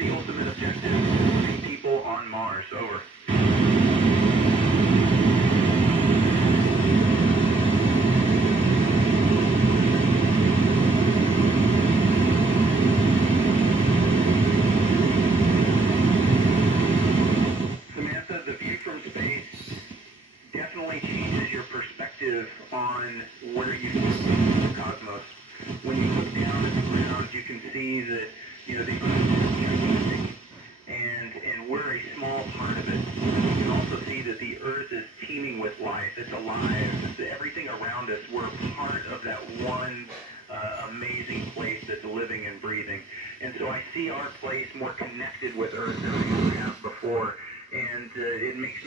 the ultimate objective? Putting people on Mars. Over. Samantha, the view from space definitely changes your perspective on where you see the cosmos. When you look down at the ground, you can see that, the Earth is gigantic, and we're a small part of it. You can also see that the Earth is teeming with life. It's alive. Everything around us, we're part of that one amazing place that's living and breathing. And so I see our place more connected with Earth than we ever have before. And it makes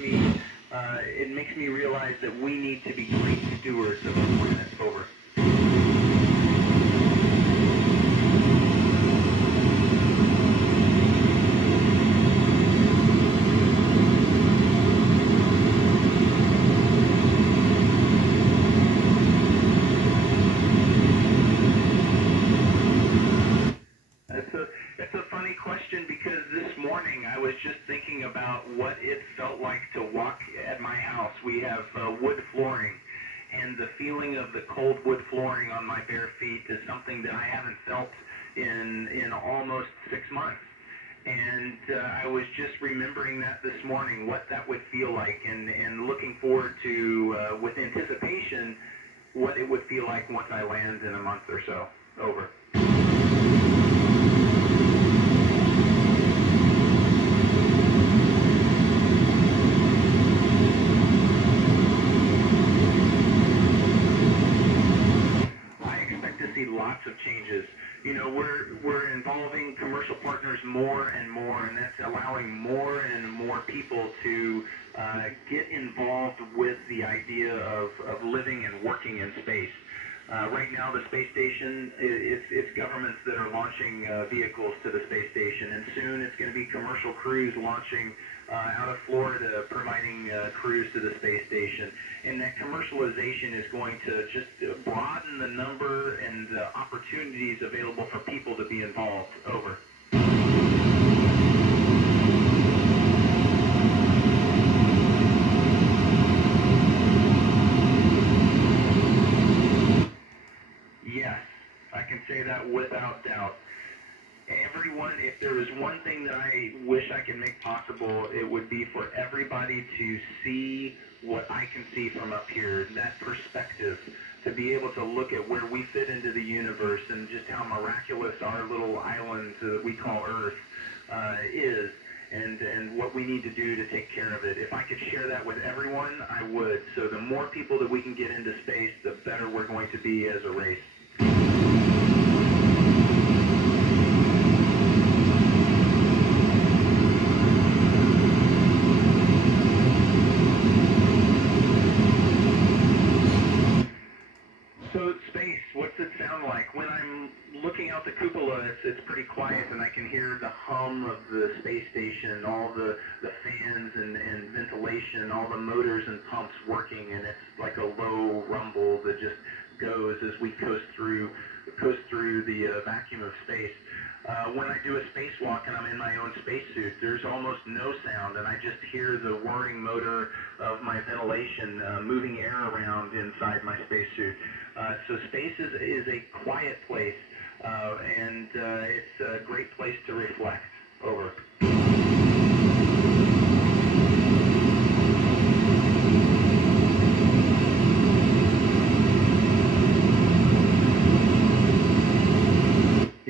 me realize that we need to be great stewards of our planet. Over. It's a funny question, because this morning I was just thinking about what it felt like to walk at my house. We have wood flooring, and the feeling of the cold wood flooring on my bare feet is something that I haven't felt in almost 6 months. And I was just remembering that this morning, what that would feel like, and looking forward to, with anticipation, what it would feel like once I land in a month or so. Over. Lots of changes. We're involving commercial partners more and more, and that's allowing more and more people to get involved with the idea of living and working in space. Right now, the space station, it's governments that are launching vehicles to the space station, and soon it's going to be commercial crews launching out of Florida, providing crews to the space station. And that commercialization is going to just broaden the number and the opportunities available for people to be involved. Over. Yes, I can say that without doubt. Everyone, if there is one thing that I wish I could make possible, it would be for everybody to see what I can see from up here, that perspective, to be able to look at where we fit into the universe and just how miraculous our little island that we call Earth is, and what we need to do to take care of it. If I could share that with everyone, I would. So the more people that we can get into space, the better we're going to be as a race. So space, what's it sound like? When I'm looking out the cupola, it's pretty quiet, and I can hear the hum of the space station, all the fans and ventilation, all the motors and pumps working, and it's like a low rumble that just goes as we coast through the vacuum of space. When I do a spacewalk and I'm in my own spacesuit, there's almost no sound, and I just hear the whirring motor of my ventilation moving air around inside my spacesuit. So space is a quiet place, and it's a great place to reflect. Over.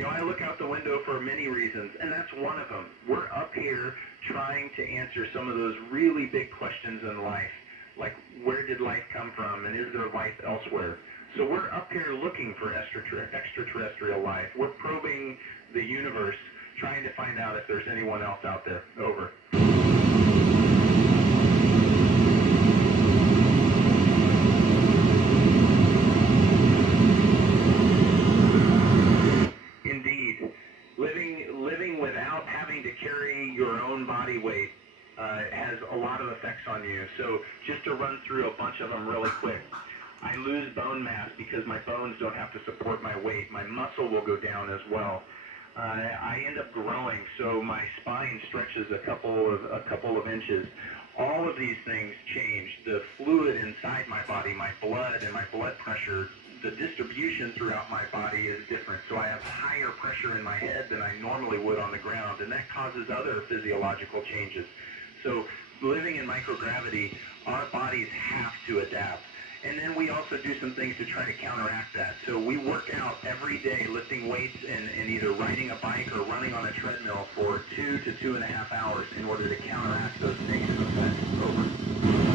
I look out the window for many reasons, and that's one of them. We're up here trying to answer some of those really big questions in life, like where did life come from, and is there life elsewhere? So we're up here looking for extraterrestrial life. We're probing the universe, trying to find out if there's anyone else out there. Over. Indeed. Living without having to carry your own body weight has a lot of effects on you. So just to run through a bunch of them really quick. I lose bone mass because my bones don't have to support my weight. My muscle will go down as well. I end up growing, so my spine stretches a couple of inches. All of these things change. The fluid inside my body, my blood and my blood pressure, the distribution throughout my body is different. So I have higher pressure in my head than I normally would on the ground, and that causes other physiological changes. So living in microgravity, our bodies have to adapt. And then we also do some things to try to counteract that. So we work out every day lifting weights and either riding a bike or running on a treadmill for 2 to 2.5 hours in order to counteract those negative effects. Over.